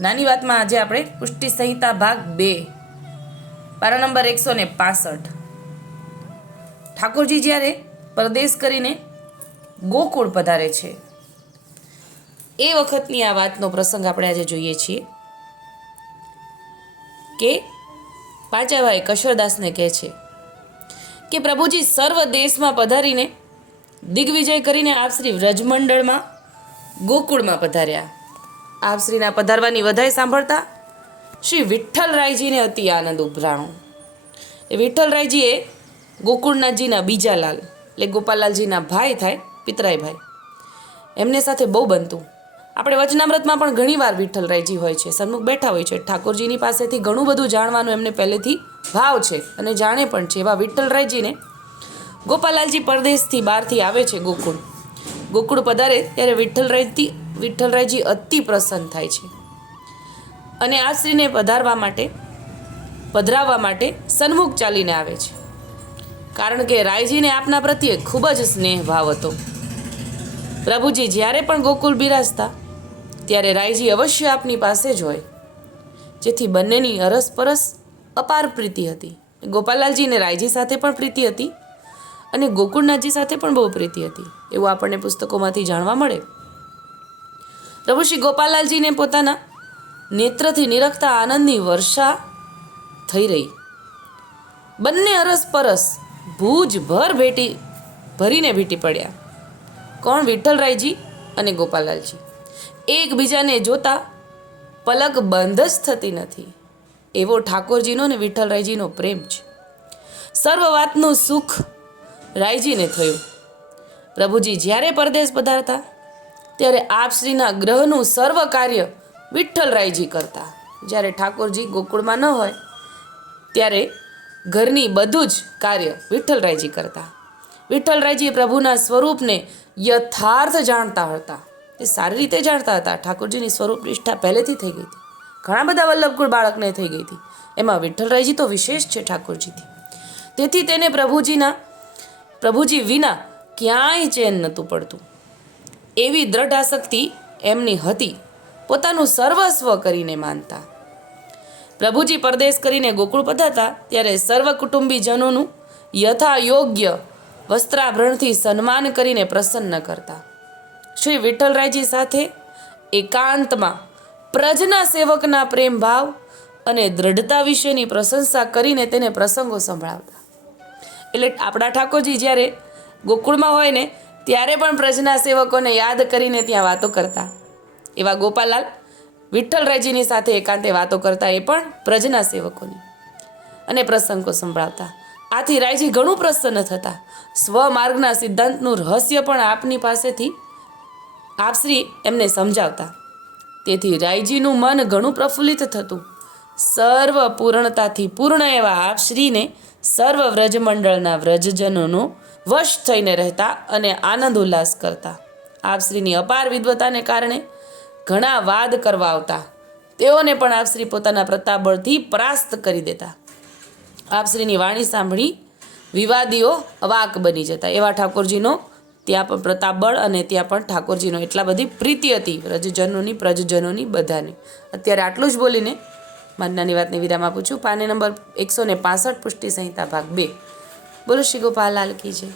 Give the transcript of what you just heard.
નાની વાતમાં આજે આપણે પુષ્ટિ સંહિતા ભાગ બે. પારા નંબર એકસો ને પાસઠ. ઠાકોરજી જ્યારે પરદેશ કરીને ગોકુળ પધારે છે, એ વખતની આ વાતનો પ્રસંગ આપણે આજે જોઈએ છીએ કે પાંચાભાઈ કશોરદાસને કહે છે કે પ્રભુજી સર્વ દેશમાં પધારીને દિગ્વિજય કરીને આપ શ્રી વ્રજમંડળમાં ગોકુળમાં પધાર્યા. આપ શ્રીના પધારવાની વધાઈ સાંભળતા? શ્રી વિઠ્ઠલરાયજીને અતિ આનંદ ઉભરાણો. એ વિઠ્ઠલરાયજીએ ગોકુળનાથજીના બીજા લાલ એટલે ગોપાલાલજીના ભાઈ થાય પિતરાય ભાઈ એમને સાથે બહુ બનતું. આપણે વચનામૃતમાં પણ ઘણીવાર વિઠ્ઠલરાયજી હોય છે. સન્મુખ બેઠા હોય છે. ઠાકોરજીની પાસેથી ઘણું બધું જાણવાનું એમને પહેલેથી ભાવ છે અને જાણે પણ છે. એવા વિઠ્ઠલરાયજીને ગોપાલાલજી પરદેશથી બહારથી આવે છે ગોકુળ. ગોકુળ પધારે ત્યારે વિઠ્ઠલરાયથી વિઠ્ઠલરાયજી અતિ પ્રસન્ન થાય છે. અને આ સ્ત્રીને પધારવા માટે, પધરાવવા માટે સન્મુખ ચાલીને આવે છે. કારણ કે રાયજીને આપના પ્રત્યે ખૂબ જ સ્નેહ ભાવ હતો. પ્રભુજી જ્યારે પણ ગોકુલ બિરાજતા, ત્યારે રાયજી અવશ્ય આપની પાસે જ હોય. જેથી બંનેની અરસપરસ અપાર પ્રીતિ હતી. ગોપાલાલજીને રાયજી સાથે પણ પ્રીતિ હતી. અને ગોકુળનાથજી સાથે પણ બહુ પ્રીતિ હતી, એવું આપણને પુસ્તકોમાંથી જાણવા મળે. પ્રભુ શ્રી ગોપાલાલજીને પોતાના નેત્રથી નિરખતા આનંદની વર્ષા થઈ રહી. બંને અરસપરસ ભૂજભર ભેટી, ભરીને ભેટી પડ્યા. કોણ? વિઠ્ઠલરાયજી અને ગોપાલાલજી એકબીજાને જોતા પલક બંધ જ થતી નથી. એવો ઠાકોરજીનો અને વિઠ્ઠલરાયજીનો પ્રેમ છે. સર્વ વાતનું સુખ રાયજીને થયું. પ્રભુજી જ્યારે પરદેશ પધારતા, ત્યારે આપશ્રીના ગ્રહનું સર્વ કાર્ય વિઠ્ઠલરાયજી કરતા. જ્યારે ઠાકોરજી ગોકુળમાં ન હોય, ત્યારે ઘરની બધું જ કાર્ય વિઠ્ઠલરાયજી કરતા. વિઠ્ઠલરાયજી પ્રભુના સ્વરૂપને યથાર્થ જાણતા હતા. તે સારી રીતે જાણતા હતા. ઠાકોરજીની સ્વરૂપ નિષ્ઠા પહેલેથી થઈ ગઈ હતી. ઘણા બધા વલ્લભકુળ બાળકને થઈ ગઈ હતી. એમાં વિઠ્ઠલરાયજી તો વિશેષ છે ઠાકોરજીથી. તેથી તેને પ્રભુજીના પ્રભુજી વિના ક્યાંય ચેન નહોતું પડતું. એવી દ્રઢ આસક્તિ એમની હતી, પોતાનું સર્વસ્વ કરીને માનતા. પ્રભુજી પરદેશ કરીને ગોકુળ પધાતા ત્યારે સર્વ કુટુંબીજનોનું યથા યોગ્ય વસ્ત્રાભરણથી સન્માન કરીને પ્રસન્ન કરતા. શ્રી વિઠ્ઠલરાયજી સાથે એકાંતમાં પ્રજના સેવકના પ્રેમ ભાવ અને દ્રઢતા વિશેની પ્રશંસા કરીને તેને પ્રસંગો સંભળાવતા. એટલે આપણા ઠાકોરજી જ્યારે ગોકુળમાં હોય ને, ત્યારે પણ પ્રજના સેવકોને યાદ કરીને ત્યાં વાતો કરતા. એવા ગોપાલાલ વિઠ્ઠલરાયજીની સાથે એકાંતે વાતો કરતા એ પણ પ્રજના સેવકોની. અને પ્રસંગો સંભળાવતા. આથી રાયજી ઘણું પ્રસન્ન થતા. સ્વમાર્ગના સિદ્ધાંતનું રહસ્ય પણ આપની પાસેથી આપશ્રી એમને સમજાવતા. તેથી રાયજીનું મન ઘણું પ્રફુલ્લિત થતું. સર્વ પૂર્ણતાથી પૂર્ણ એવા આપ શ્રીને સર્વ વ્રજમંડળના વ્રજજનોનો વશ થઈને રહેતા અને આનંદ ઉલ્લાસ કરતા. આપશ્રીની અપાર વિદ્વતાને કારણે ઘણા વાદ કરવા આવતા. તેઓને પણ આપશ્રી પોતાના પ્રતાપબળથી પરાસ્ત કરી દેતા. આપશ્રીની વાણી સાંભળી વિવાદીઓ અવાક બની જતા. એવા ઠાકોરજીનો ત્યાં પણ પ્રતાપબળ અને ત્યાં પણ ઠાકોરજીનો એટલા બધી પ્રીતિ હતી રજજનોની પ્રજજનોની બધાને. અત્યારે આટલું જ બોલીને મારી વાતને વિરામ આપું છું. પાને નંબર એકસો ને પાસઠ પુષ્ટિ સંહિતા ભાગ બે. બોલો શ્રી ગોપાલ, લાલ કી જય.